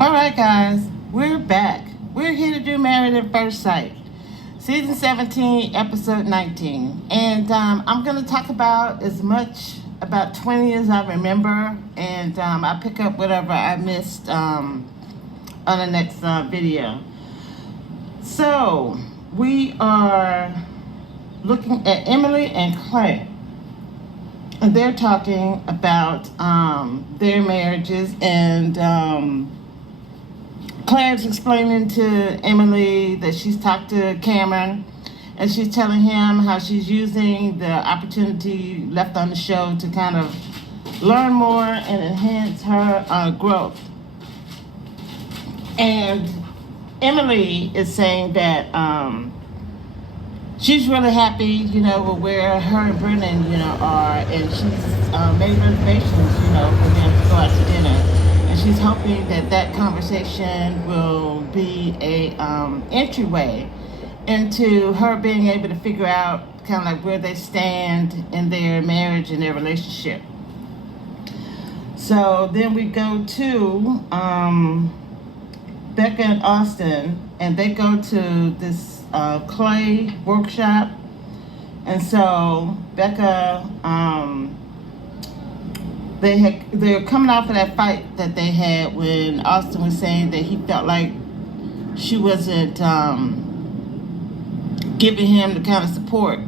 All right, guys, we're back. We're here to do Married at First Sight, season 17, episode 19. And I'm going to talk about as much about 20 as I remember, and I'll pick up whatever I missed on the next video. So, we are looking at Emily and Clay. And they're talking about their marriages, and Claire's explaining to Emily that she's talked to Cameron, and she's telling him how she's using the opportunity left on the show to kind of learn more and enhance her growth. And Emily is saying that she's really happy, with where her and Brennan, are, and she's made reservations, for them to go out to dinner. And she's hoping that that conversation will be a entryway into her being able to figure out kind of like where they stand in their marriage and their relationship. So then we go to Becca and Austin, and they go to this Clay workshop. And so Becca, they're coming off of that fight that they had when Austin was saying that he felt like she wasn't giving him the kind of support,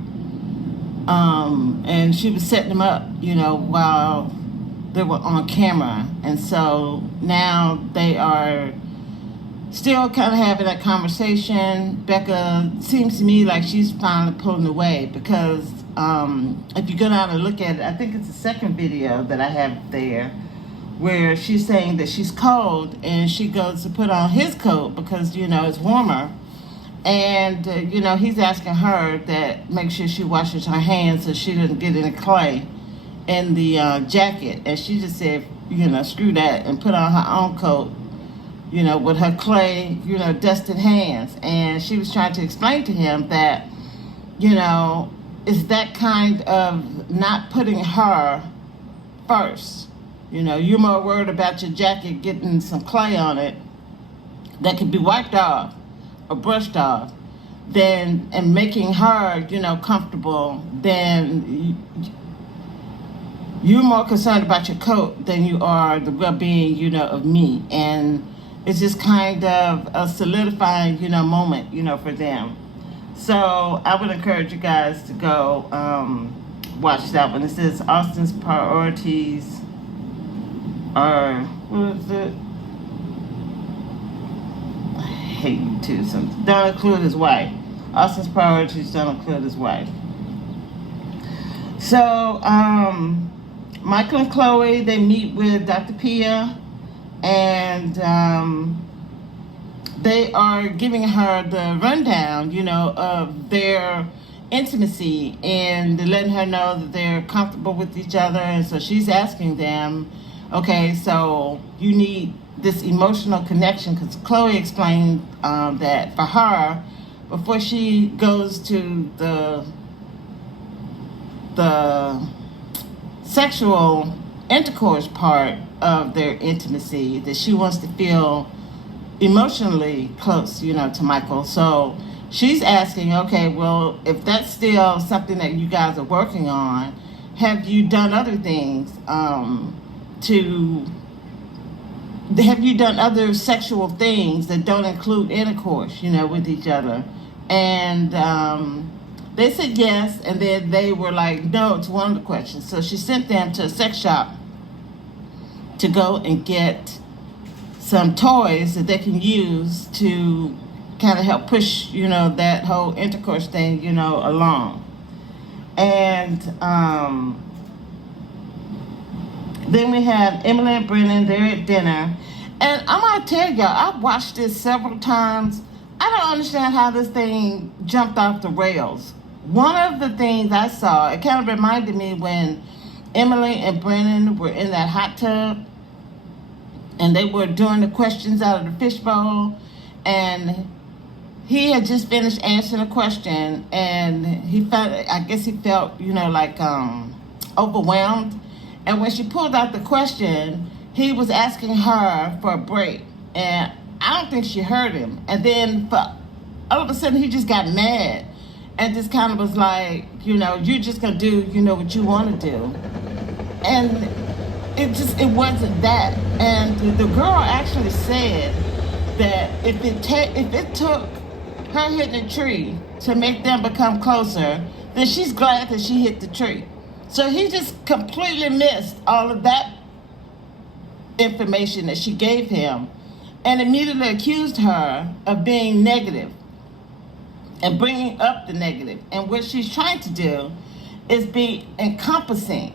and she was setting him up, while they were on camera. And so now they are still kind of having that conversation. Becca seems to me like she's finally pulling away, because if you go down and look at it, I think it's the second video that I have there, where she's saying that she's cold, and she goes to put on his coat because, it's warmer. And, he's asking her that make sure she washes her hands so she doesn't get any clay in the jacket. And she just said, screw that, and put on her own coat, with her clay, dusted hands. And she was trying to explain to him that, it's that kind of not putting her first. You're more worried about your jacket getting some clay on it that could be wiped off or brushed off, and making her, comfortable. Then you're more concerned about your coat than you are the well-being, of me. And it's just kind of a solidifying, moment, for them. So I would encourage you guys to go watch that one. It says Austin's priorities are, what is it? I hate you too. So don't include his wife. Austin's priorities don't include his wife. So Michael and Chloe, they meet with Dr. Pia, and they are giving her the rundown, of their intimacy, and letting her know that they're comfortable with each other. And so she's asking them, okay, so you need this emotional connection, because Chloe explained that for her, before she goes to the sexual intercourse part of their intimacy, that she wants to feel emotionally close, to Michael. So she's asking, okay, well, if that's still something that you guys are working on, have you done other things have you done other sexual things that don't include intercourse, with each other? And they said yes, and then they were like, no, it's one of the questions. So she sent them to a sex shop to go and get some toys that they can use to kind of help push, that whole intercourse thing, along. And then we have Emily and Brennan, they're at dinner. And I'm going to tell y'all, I've watched this several times. I don't understand how this thing jumped off the rails. One of the things I saw, it kind of reminded me when Emily and Brennan were in that hot tub, and they were doing the questions out of the fishbowl, and he had just finished answering a question, and he felt, like overwhelmed. And when she pulled out the question, he was asking her for a break. And I don't think she heard him. And then all of a sudden he just got mad and just kind of was like, you're just going to do, what you want to do. And it wasn't that. And the girl actually said that if it took her hitting a tree to make them become closer, then she's glad that she hit the tree. So he just completely missed all of that information that she gave him and immediately accused her of being negative and bringing up the negative. And what she's trying to do is be encompassing.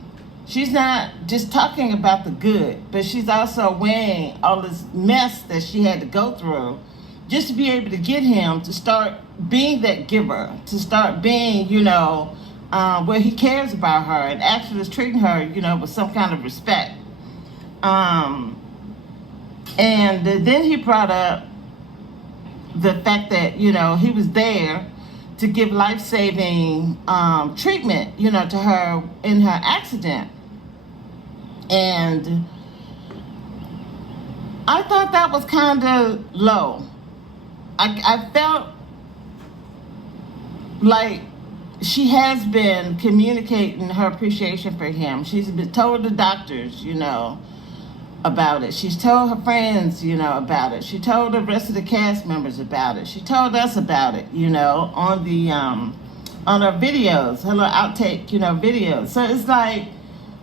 She's not just talking about the good, but she's also weighing all this mess that she had to go through just to be able to get him to start being that giver, to start being, where he cares about her and actually is treating her, with some kind of respect. And then he brought up the fact that, he was there to give life-saving treatment, to her in her accident. And I thought that was kind of low. I felt like she has been communicating her appreciation for him. She's been told the doctors, about it. She's told her friends, about it. She told the rest of the cast members about it. She told us about it, on the on her videos, her little outtake, videos. So it's like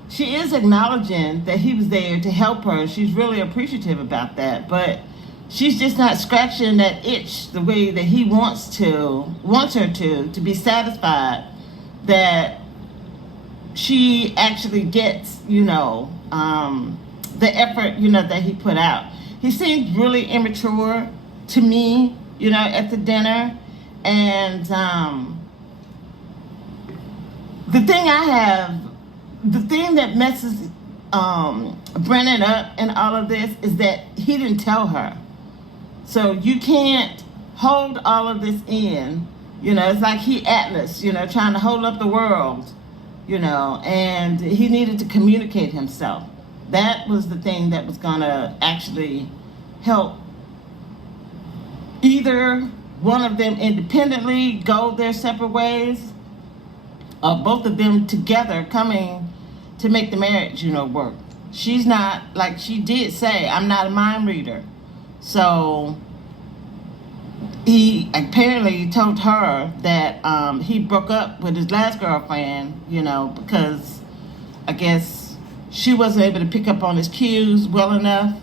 she is acknowledging that he was there to help her. She's really appreciative about that, but she's just not scratching that itch the way that he wants her to be satisfied that she actually gets, the effort, that he put out. He seemed really immature to me, at the dinner. And the thing that messes Brennan up in all of this is that he didn't tell her. So you can't hold all of this in. It's like he Atlas, trying to hold up the world, and he needed to communicate himself. That was the thing that was going to actually help either one of them independently go their separate ways, or both of them together coming to make the marriage, work. She's not, like she did say, I'm not a mind reader. So he apparently told her that he broke up with his last girlfriend, because I guess she wasn't able to pick up on his cues well enough.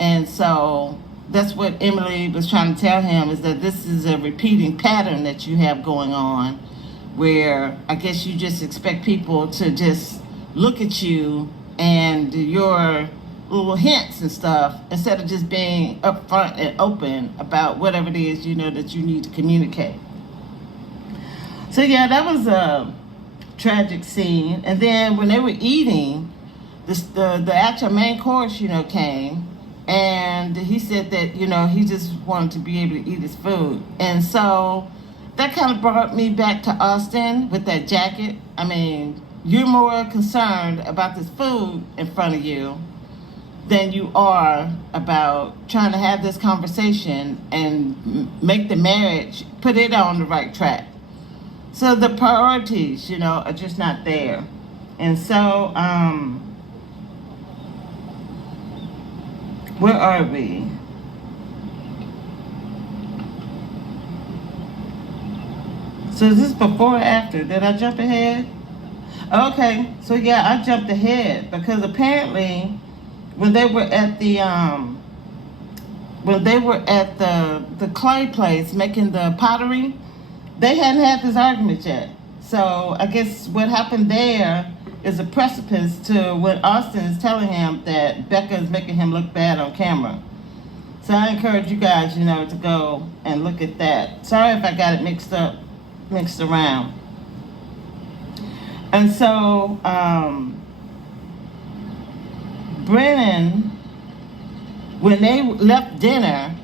And so that's what Emily was trying to tell him, is that this is a repeating pattern that you have going on, where I guess you just expect people to just look at you and your little hints and stuff instead of just being upfront and open about whatever it is, that you need to communicate. So yeah, that was a tragic scene. And then when they were eating, the actual main course, came, and he said that, he just wanted to be able to eat his food. And so that kind of brought me back to Austin with that jacket. I mean, you're more concerned about this food in front of you than you are about trying to have this conversation and make the marriage, put it on the right track. So the priorities, are just not there. And so, where are we? So is this before or after? Did I jump ahead? Okay, so yeah, I jumped ahead because apparently when they were at the clay place making the pottery, they hadn't had this argument yet. So I guess what happened there is a precipice to what Austin is telling him, that Becca is making him look bad on camera. So I encourage you guys, to go and look at that. Sorry if I got it mixed around. And so Brennan, when they left dinner,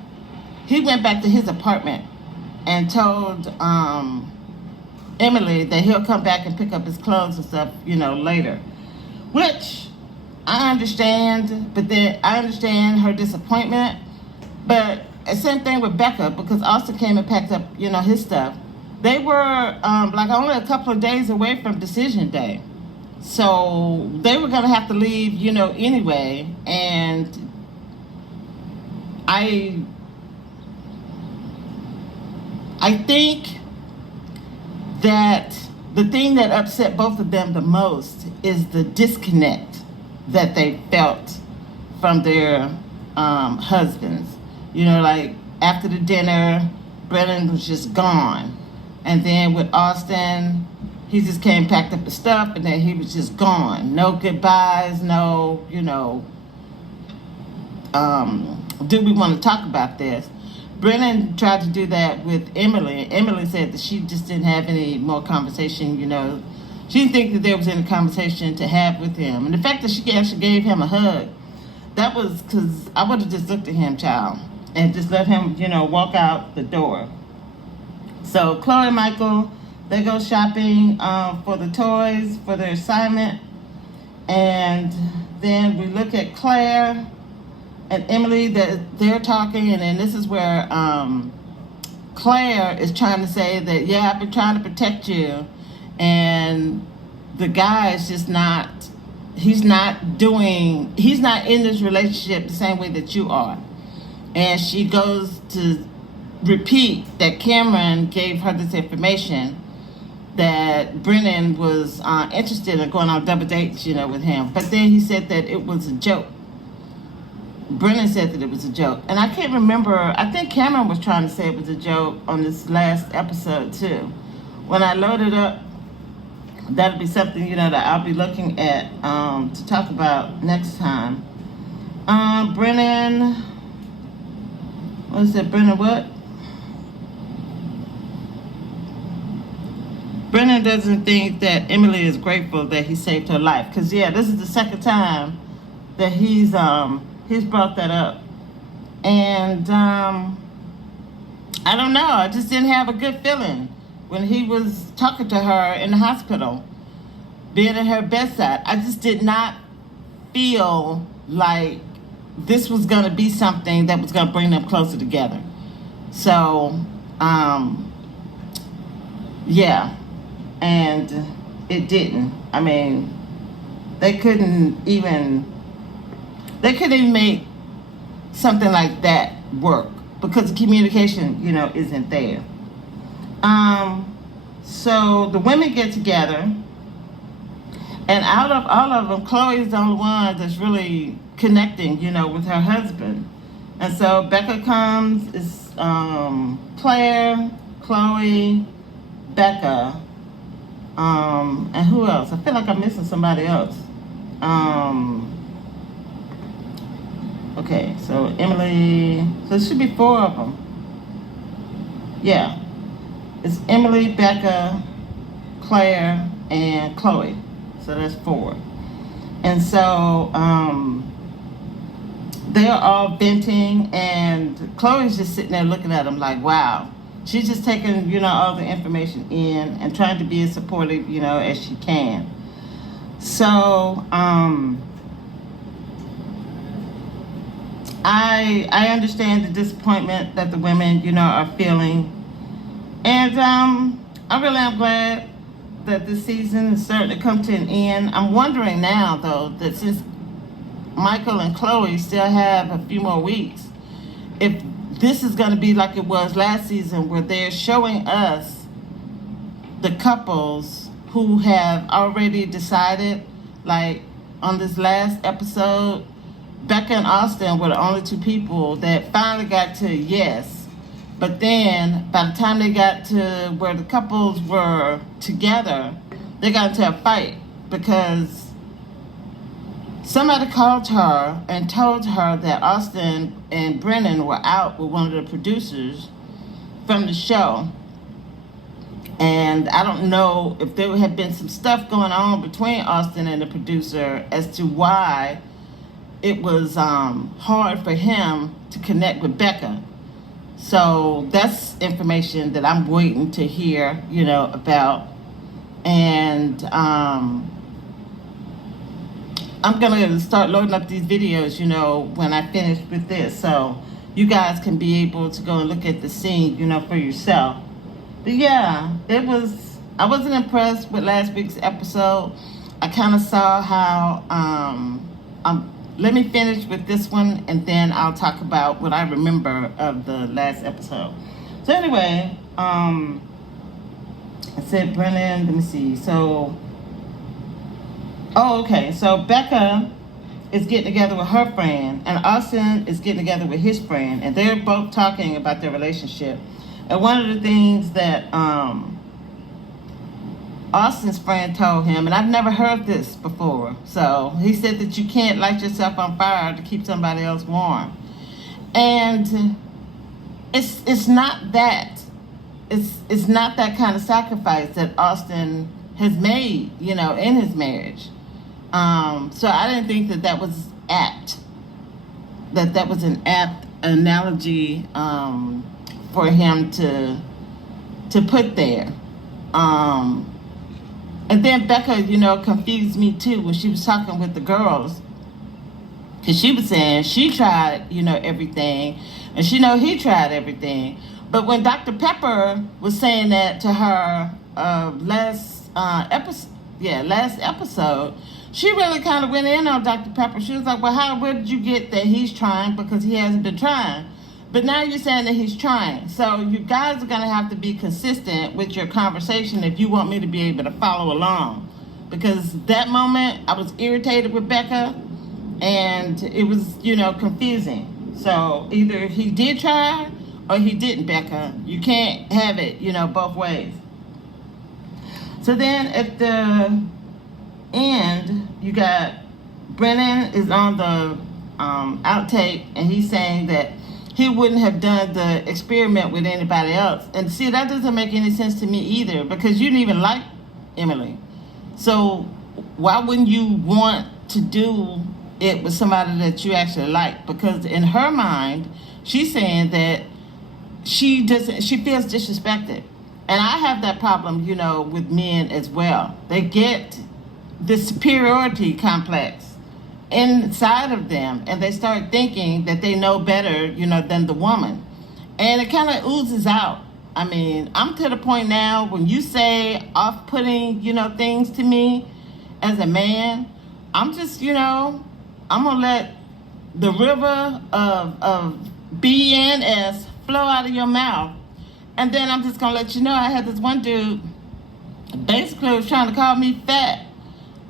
he went back to his apartment and told Emily that he'll come back and pick up his clothes and stuff, later. Which I understand, but then I understand her disappointment, But same thing with Becca, because Austin came and packed up, his stuff. They were like only a couple of days away from decision day. So they were going to have to leave, anyway. And I think that the thing that upset both of them the most is the disconnect that they felt from their husbands. Like after the dinner, Brennan was just gone. And then with Austin, he just came, packed up the stuff, and then he was just gone. No goodbyes, no, do we want to talk about this? Brennan tried to do that with Emily. Emily said that she just didn't have any more conversation, She didn't think that there was any conversation to have with him. And the fact that she actually gave him a hug, that was because I would have just looked at him, child, and just let him, walk out the door. So Chloe and Michael, they go shopping for the toys for their assignment. And then we look at Claire and Emily, that they're talking, and then this is where Claire is trying to say that, yeah, I've been trying to protect you, and the guy is just not, he's not in this relationship the same way that you are. And she goes to repeat that Cameron gave her this information that Brennan was interested in going on double dates, with him. But then he said that it was a joke. Brennan said that it was a joke. And I can't remember, I think Cameron was trying to say it was a joke on this last episode too. When I load it up, that'll be something, that I'll be looking at to talk about next time. Brennan, what is it, Brennan what? Brennan doesn't think that Emily is grateful that he saved her life. Because, yeah, this is the second time that he's brought that up. And I don't know. I just didn't have a good feeling when he was talking to her in the hospital, being at her bedside. I just did not feel like this was going to be something that was going to bring them closer together. So, yeah. And it didn't. I mean, they couldn't even make something like that work because the communication, isn't there. So the women get together, and out of all of them, Chloe's the only one that's really connecting, with her husband. And so Becca comes, it's Claire, Chloe, Becca, and who else? I feel like I'm missing somebody else. Okay, so Emily, so it should be 4 of them. Yeah, it's Emily, Becca, Claire, and Chloe. So that's 4. And so they're all venting, and Chloe's just sitting there looking at them like, wow. She's just taking, all the information in and trying to be as supportive, as she can. So, I understand the disappointment that the women, are feeling. And I really am glad that this season is starting to come to an end. I'm wondering now, though, that since Michael and Chloe still have a few more weeks, if this is going to be like it was last season, where they're showing us the couples who have already decided, like on this last episode, Becca and Austin were the only 2 people that finally got to yes. But then by the time they got to where the couples were together, they got into a fight because somebody called her and told her that Austin and Brennan were out with one of the producers from the show. And I don't know if there had been some stuff going on between Austin and the producer as to why it was hard for him to connect with Becca. So that's information that I'm waiting to hear, about. And I'm going to start loading up these videos, when I finish with this. So you guys can be able to go and look at the scene, for yourself. But yeah, I wasn't impressed with last week's episode. I kind of saw how, let me finish with this one and then I'll talk about what I remember of the last episode. So anyway, I said Brennan, let me see. So Becca is getting together with her friend, and Austin is getting together with his friend, and they're both talking about their relationship. And one of the things that Austin's friend told him, and I've never heard this before, so he said that you can't light yourself on fire to keep somebody else warm. And it's not that. It's not that kind of sacrifice that Austin has made, in his marriage. So I didn't think that was apt. That was an apt analogy for him to put there. And then Becca, confused me too when she was talking with the girls. Because she was saying she tried, everything. And she know he tried everything. But when Dr. Pepper was saying that to her last episode, she really kind of went in on Dr. Pepper. She was like, well, where did you get that he's trying? Because he hasn't been trying. But now you're saying that he's trying. So you guys are going to have to be consistent with your conversation if you want me to be able to follow along. Because that moment, I was irritated with Becca, and it was, confusing. So either he did try or he didn't, Becca. You can't have it, both ways. So then at the end, you got Brennan is on the outtake, and he's saying that he wouldn't have done the experiment with anybody else. And see, that doesn't make any sense to me either, because you didn't even like Emily. So why wouldn't you want to do it with somebody that you actually like? Because in her mind, she's saying that she feels disrespected. And I have that problem, with men as well. They get the superiority complex inside of them, and they start thinking that they know better, than the woman. And it kind of oozes out. I mean, I'm to the point now when you say off-putting, things to me as a man, I'm just, I'm going to let the river of BNS flow out of your mouth. And then I'm just going to let you know I had this one dude basically was trying to call me fat.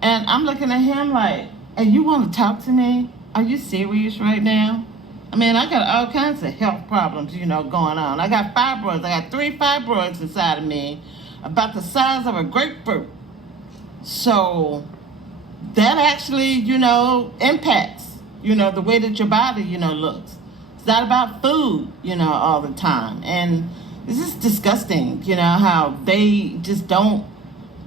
And I'm looking at him like, and you want to talk to me? Are you serious right now? I mean, I got all kinds of health problems, going on. I got fibroids. I got 3 fibroids inside of me about the size of a grapefruit. So that actually, impacts, the way that your body, looks. It's not about food, all the time. And this is disgusting, how they just don't,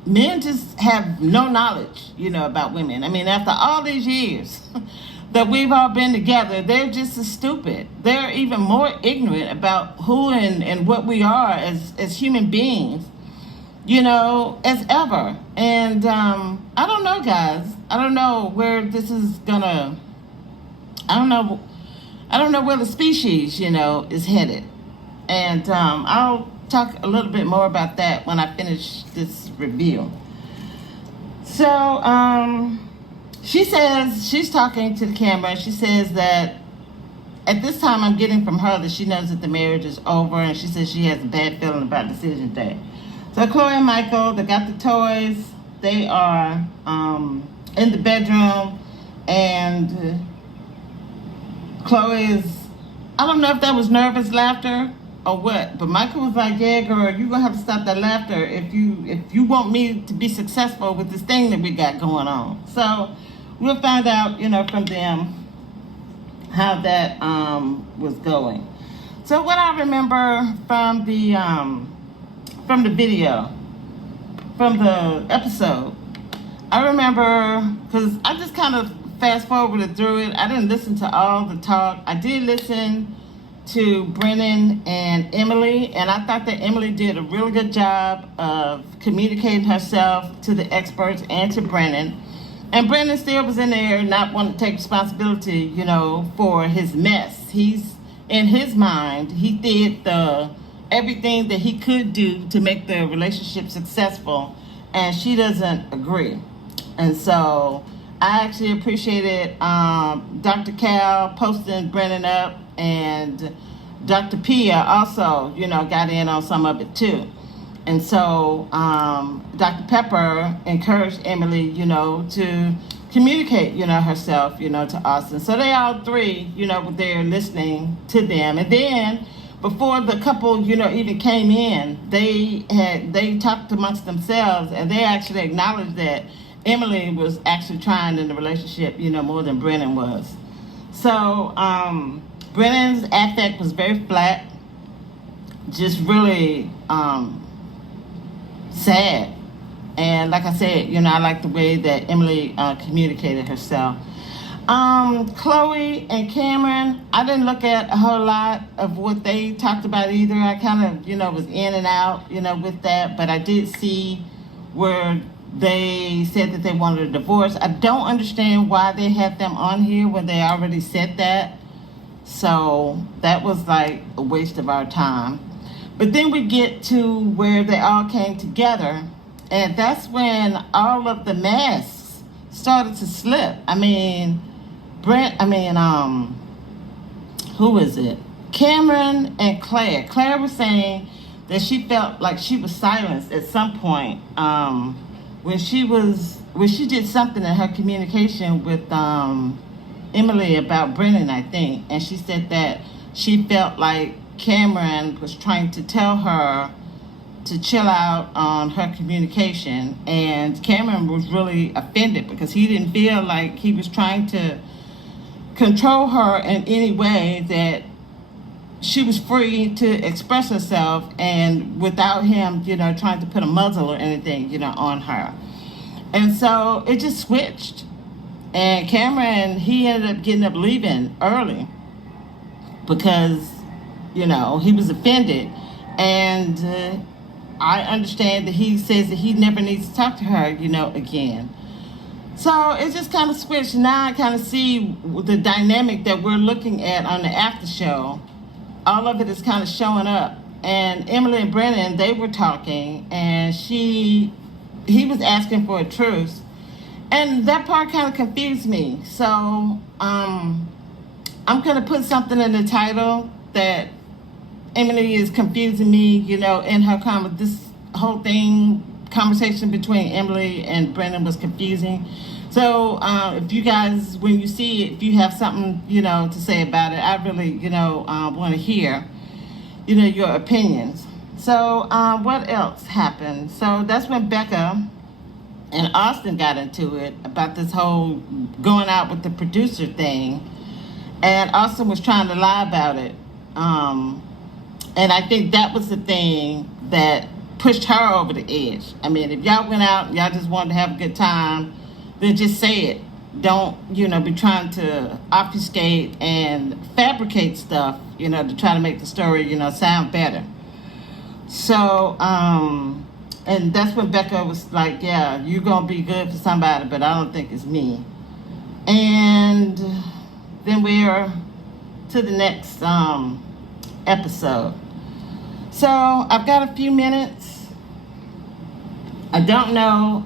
men just have no knowledge, about women. I mean, after all these years that we've all been together, they're just as stupid. They're even more ignorant about who and what we are as human beings, as ever. And I don't know, guys. I don't know where this is gonna, I don't know where the species, is headed. And I'll talk a little bit more about that when I finish this review. So she says, she's talking to the camera, and she says that at this time I'm getting from her that she knows that the marriage is over, and she says she has a bad feeling about decision day. So Chloe and Michael, they got the toys, they are in the bedroom, and Chloe is, I don't know if that was nervous laughter or what, but Michael was like, yeah, girl, you're going to have to stop that laughter if you want me to be successful with this thing that we got going on. So we'll find out, from them how that was going. So what I remember from the video, from the episode, I remember, because I just kind of fast forwarded through it. I didn't listen to all the talk. I did listen to Brennan and Emily, and I thought that Emily did a really good job of communicating herself to the experts and to Brennan. And Brennan still was in there not wanting to take responsibility, for his mess. He's in his mind, he did everything that he could do to make the relationship successful, and she doesn't agree. And so I actually appreciated Dr. Cal posting Brennan up, and Dr. Pia also, got in on some of it too. And so Dr. Pepper encouraged Emily, to communicate, herself, to Austin. So they all three, were there listening to them. And then before the couple, even came in, they talked amongst themselves, and they actually acknowledged that Emily was actually trying in the relationship, more than Brennan was. So Brennan's affect was very flat, just really sad. And like I said, I like the way that Emily communicated herself. Chloe and Cameron, I didn't look at a whole lot of what they talked about either. I kind of, was in and out, with that. But I did see where they said that they wanted a divorce. I don't understand why they had them on here when they already said that. So that was like a waste of our time. But then we get to where they all came together, and that's when all of the masks started to slip. I mean, who is it? Cameron and Claire. Claire was saying that she felt like she was silenced at some point when she did something in her communication with Emily about Brennan, I think, and she said that she felt like Cameron was trying to tell her to chill out on her communication, and Cameron was really offended because he didn't feel like he was trying to control her in any way, that she was free to express herself and without him, trying to put a muzzle or anything, on her. And so it just switched. And Cameron, he ended up getting up leaving early because, he was offended. And I understand that he says that he never needs to talk to her, again. So it just kind of switched. Now I kind of see the dynamic that we're looking at on the after show. All of it is kind of showing up. And Emily and Brennan, they were talking, and he was asking for a truce. And that part kind of confused me. So I'm going to put something in the title that Emily is confusing me, in her this whole conversation between Emily and Brennan was confusing. So if you guys, when you see it, if you have something, to say about it, I really, want to hear, your opinions. So what else happened? So that's when Becca and Austin got into it about this whole going out with the producer thing. And Austin was trying to lie about it. And I think that was the thing that pushed her over the edge. I mean, if y'all went out and y'all just wanted to have a good time, then just say it. Don't, be trying to obfuscate and fabricate stuff, to try to make the story, sound better. So, and that's when Becca was like, yeah, you're going to be good for somebody, but I don't think it's me. And then we're to the next episode. So I've got a few minutes. I don't know.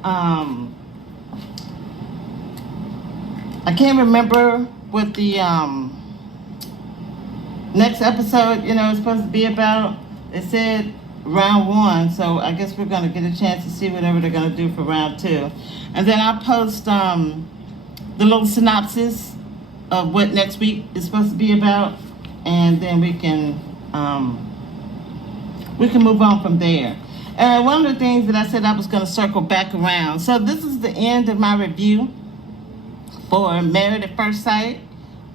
I can't remember what the next episode, is supposed to be about. It said round 1, so I guess we're going to get a chance to see whatever they're going to do for round 2. And then I'll post the little synopsis of what next week is supposed to be about, and then we can move on from there. And one of the things that I said I was going to circle back around. So this is the end of my review for Married at First Sight,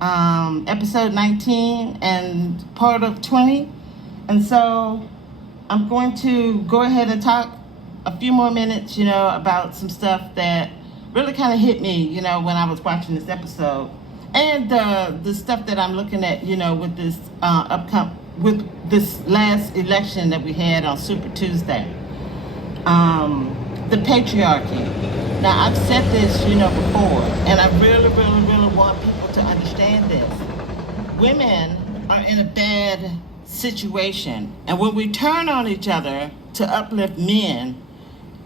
episode 19 and part of 20. And so I'm going to go ahead and talk a few more minutes, about some stuff that really kind of hit me, when I was watching this episode. And the stuff that I'm looking at, with this with this last election that we had on Super Tuesday. The patriarchy. Now, I've said this, before, and I really, really, really want people to understand this. Women are in a bad situation. And when we turn on each other to uplift men,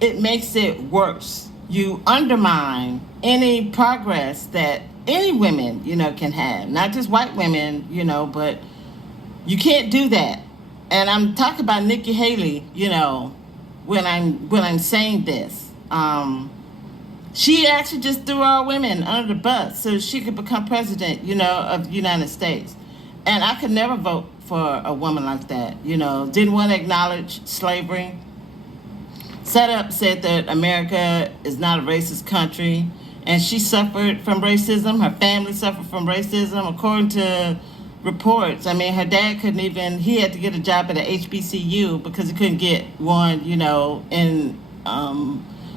it makes it worse. You undermine any progress that any women, can have, not just white women, but you can't do that. And I'm talking about Nikki Haley, when I'm saying this. She actually just threw all women under the bus so she could become president, of the United States. And I could never vote for a woman like that, didn't want to acknowledge slavery. Said that America is not a racist country, and she suffered from racism. Her family suffered from racism, according to reports. I mean, her dad he had to get a job at a HBCU because he couldn't get one, in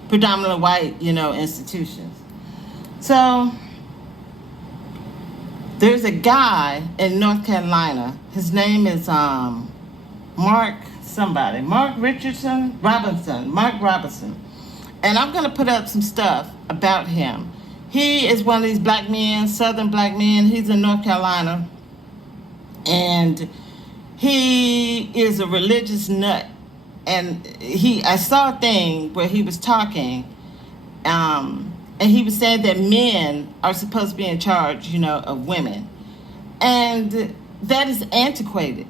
predominantly white, institutions. So there's a guy in North Carolina. His name is Mark Robinson. And I'm going to put up some stuff about him. He is one of these black men, Southern black men. He's in North Carolina. And he is a religious nut. And I saw a thing where he was talking, and he was saying that men are supposed to be in charge, of women. And that is antiquated.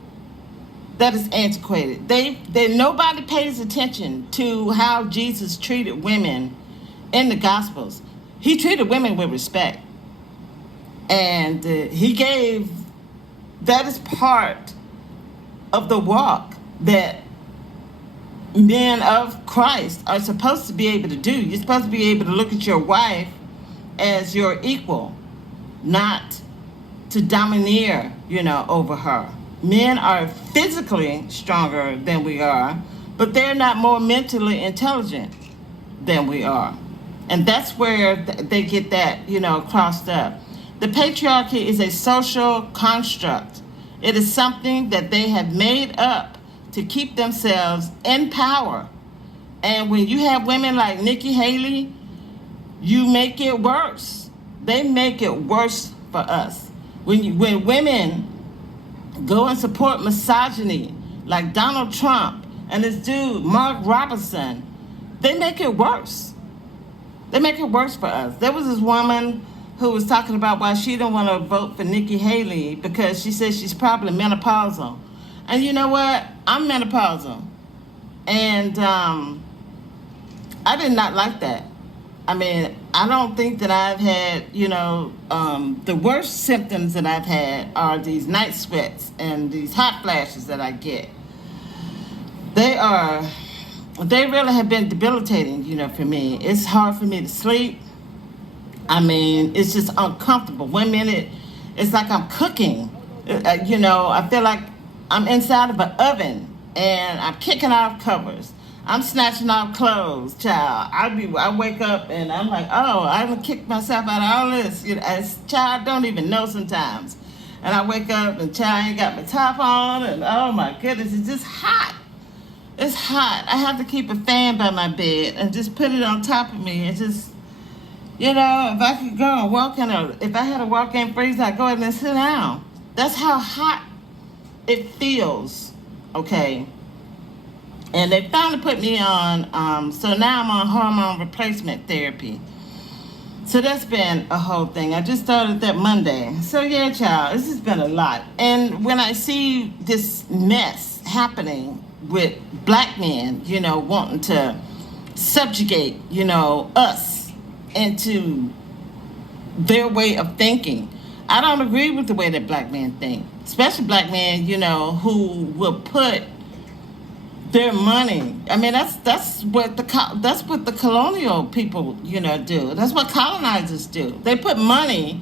Nobody pays attention to how Jesus treated women in the Gospels. He treated women with respect. And that is part of the walk that men of Christ are supposed to be able to do. You're supposed to be able to look at your wife as your equal, not to domineer, over her. Men are physically stronger than we are, but they're not more mentally intelligent than we are. And that's where they get that, crossed up. The patriarchy is a social construct. It is something that they have made up to keep themselves in power. And when you have women like Nikki Haley, you make it worse. They make it worse for us. When women go and support misogyny like Donald Trump and this dude, Mark Robinson, they make it worse. They make it worse for us. There was this woman who was talking about why she didn't want to vote for Nikki Haley because she says she's probably menopausal. And you know what? I'm menopausal. And I did not like that. I mean, I don't think that I've had, the worst symptoms that I've had are these night sweats and these hot flashes that I get. They really have been debilitating, for me. It's hard for me to sleep. I mean, it's just uncomfortable. 1 minute, it's like I'm cooking. I feel like I'm inside of an oven and I'm kicking off covers. I'm snatching off clothes, child. I wake up and I'm like, oh, I haven't kicked myself out of all this. As child, don't even know sometimes. And I wake up and child, I ain't got my top on, and oh my goodness, it's just hot. It's hot. I have to keep a fan by my bed and just put it on top of me. It's just, if I could go and if I had a walk-in freezer, I'd go ahead and sit down. That's how hot it feels, okay? And they finally put me on, so now I'm on hormone replacement therapy. So that's been a whole thing. I just started that Monday. So yeah, child, this has been a lot. And when I see this mess happening with black men, wanting to subjugate, us into their way of thinking, I don't agree with the way that black men think. Especially black men, who will put their money. I mean, that's what the colonial people, do. That's what colonizers do. They put money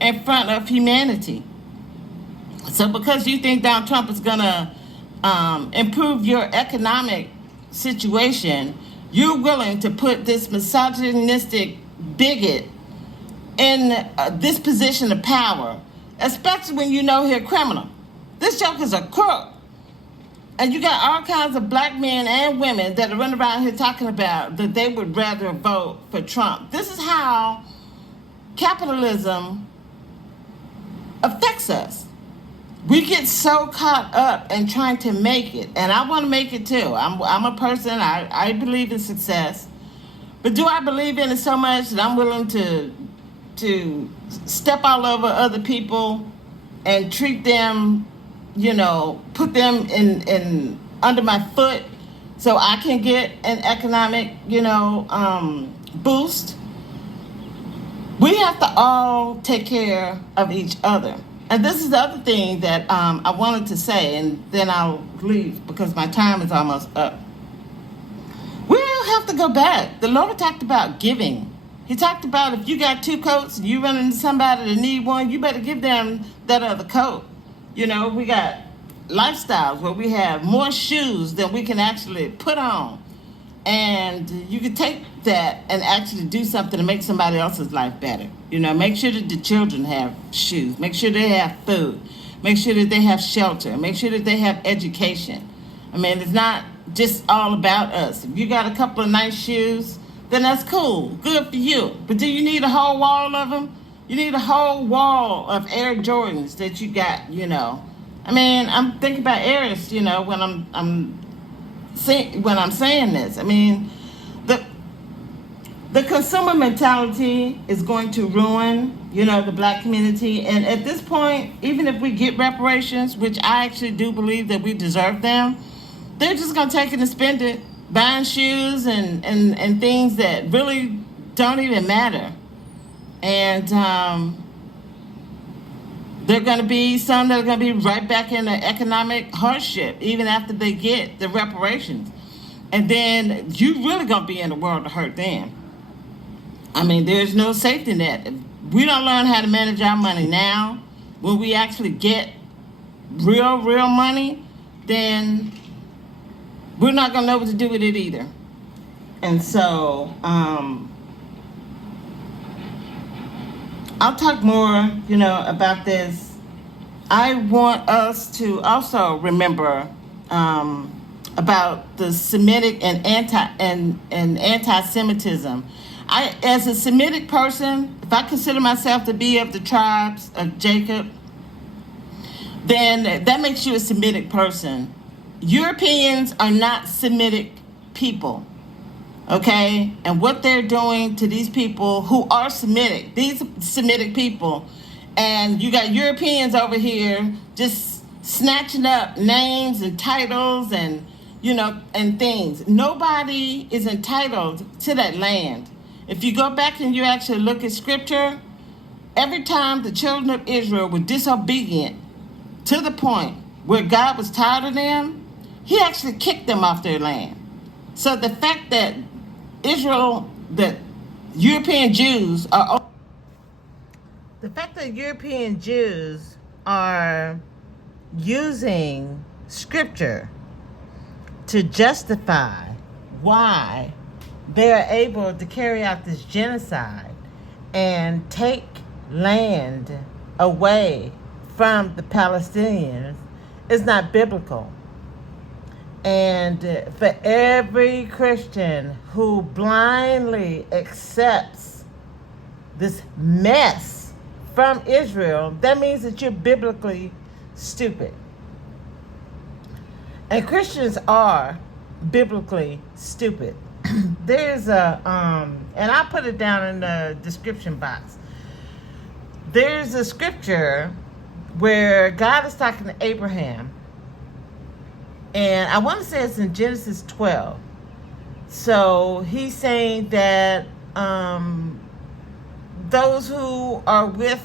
in front of humanity. So because you think Donald Trump is gonna improve your economic situation, you're willing to put this misogynistic bigot in this position of power, especially when he's a criminal. This joker's a crook. And you got all kinds of black men and women that are running around here talking about that they would rather vote for Trump. This is how capitalism affects us. we get so caught up in trying to make it, and I want to make it too. I'm a person, I believe in success, but do I believe in it so much that I'm willing to step all over other people and treat them, put them in under my foot so I can get an economic, boost? We have to all take care of each other. And this is the other thing that I wanted to say, and then I'll leave because my time is almost up. We don't have to go back. The Lord talked about giving. He talked about if you got 2 coats and you run into somebody that need one, you better give them that other coat. We got lifestyles where we have more shoes than we can actually put on. And you can take that and actually do something to make somebody else's life better. Make sure that the children have shoes. Make sure they have food. Make sure that they have shelter. Make sure that they have education. I mean, it's not just all about us. If you got a couple of nice shoes, then that's cool. Good for you. But do you need a whole wall of them? You need a whole wall of Air Jordans that you got, I mean, I'm thinking about Aries, when I'm saying this. I mean, the consumer mentality is going to ruin, the black community. And at this point, even if we get reparations, which I actually do believe that we deserve them, they're just going to take it and spend it buying shoes and things that really don't even matter. And there are going to be some that are going to be right back in the economic hardship, even after they get the reparations. And then you really going to be in the world of hurt then. I mean, there's no safety net. If we don't learn how to manage our money now, when we actually get real money, then we're not going to know what to do with it either. And so, I'll talk more, about this. I want us to also remember about the Semitic and anti-Semitism. As a Semitic person, if I consider myself to be of the tribes of Jacob, then that makes you a Semitic person. Europeans are not Semitic people, okay? And what they're doing to these people who are Semitic, these Semitic people, and you got Europeans over here just snatching up names and titles and, and things. Nobody is entitled to that land. If you go back and you actually look at scripture, every time the children of Israel were disobedient to the point where God was tired of them, he actually kicked them off their land. So the fact that European Jews are using scripture to justify why they're able to carry out this genocide and take land away from the Palestinians is not biblical. And for every Christian who blindly accepts this mess from Israel, that means that you're biblically stupid. And Christians are biblically stupid. There's and I'll put it down in the description box. There's a scripture where God is talking to Abraham. And I want to say it's in Genesis 12. So he's saying that those who are with,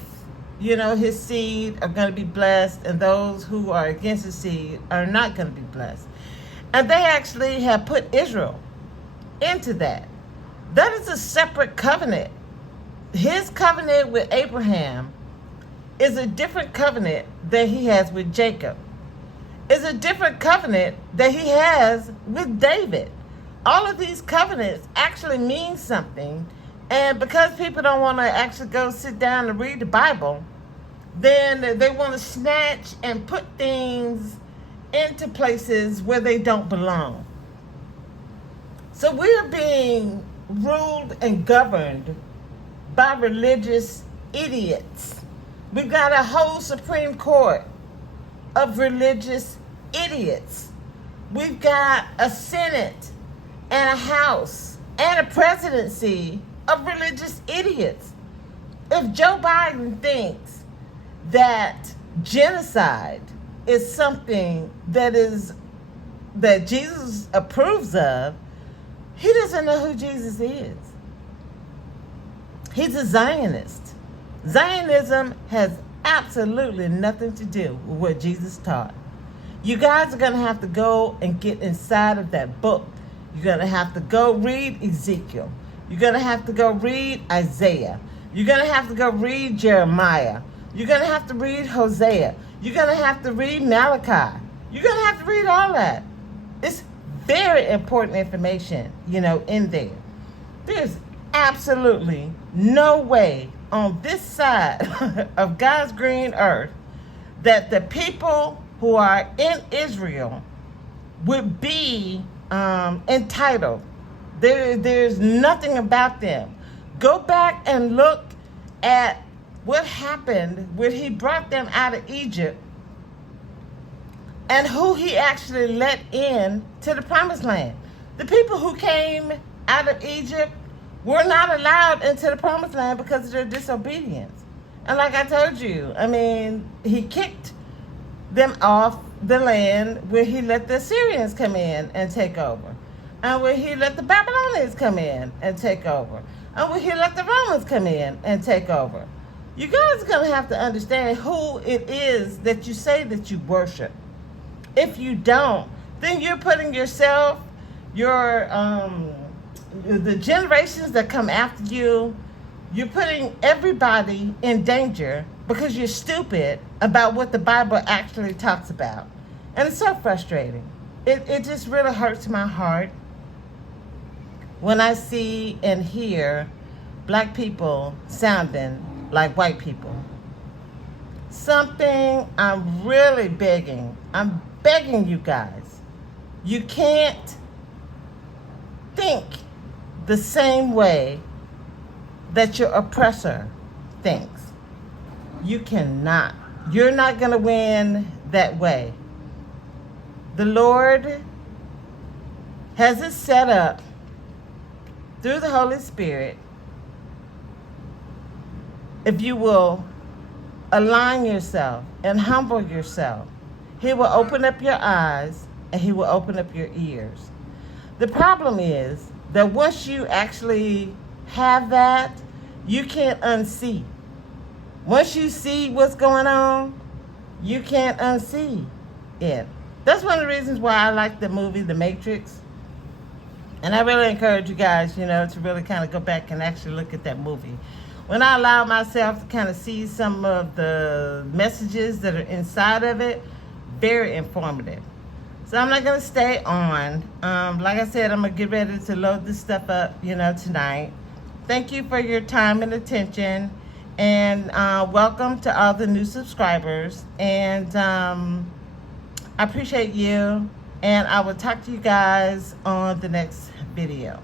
his seed are going to be blessed, and those who are against his seed are not going to be blessed. And they actually have put Israel into that. That is a separate covenant. His covenant with Abraham is a different covenant that he has with Jacob. It's a different covenant that he has with David. All of these covenants actually mean something. And because people don't want to actually go sit down and read the Bible, then they want to snatch and put things into places where they don't belong. So we're being ruled and governed by religious idiots. We've got a whole Supreme Court of religious idiots. We've got a Senate and a House and a presidency of religious idiots. If Joe Biden thinks that genocide is something that Jesus approves of, he doesn't know who Jesus is. He's a Zionist. Zionism has absolutely nothing to do with what Jesus taught. You guys are going to have to go and get inside of that book. You're going to have to go read Ezekiel. You're going to have to go read Isaiah. You're going to have to go read Jeremiah. You're going to have to read Hosea. You're going to have to read Malachi. You're going to have to read all that. It's very important information, in there. There's absolutely no way on this side of God's green earth that the people who are in Israel would be entitled. There's nothing about them. Go back and look at what happened when he brought them out of Egypt and who he actually let in to the promised land. The people who came out of Egypt were not allowed into the promised land because of their disobedience. And like I told you, he kicked them off the land where he let the Assyrians come in and take over. And where he let the Babylonians come in and take over. And where he let the Romans come in and take over. You guys are going to have to understand who it is that you say that you worship. If you don't, then you're putting yourself, the generations that come after you, you're putting everybody in danger because you're stupid about what the Bible actually talks about. And it's so frustrating. It just really hurts my heart when I see and hear black people sounding like white people. Something I'm really begging. I'm begging you guys. You can't think the same way that your oppressor thinks. You cannot. You're not going to win that way. The Lord has it set up through the Holy Spirit. If you will align yourself and humble yourself, He will open up your eyes and He will open up your ears. The problem is that once you actually have that, you can't unsee. Once you see what's going on, you can't unsee it. That's one of the reasons why I like the movie The Matrix. And I really encourage you guys, to really kind of go back and actually look at that movie. When I allow myself to kind of see some of the messages that are inside of it, very informative. So I'm not going to stay on. Like I said, I'm going to get ready to load this stuff up, tonight. Thank you for your time and attention. And welcome to all the new subscribers. And I appreciate you. And I will talk to you guys on the next video.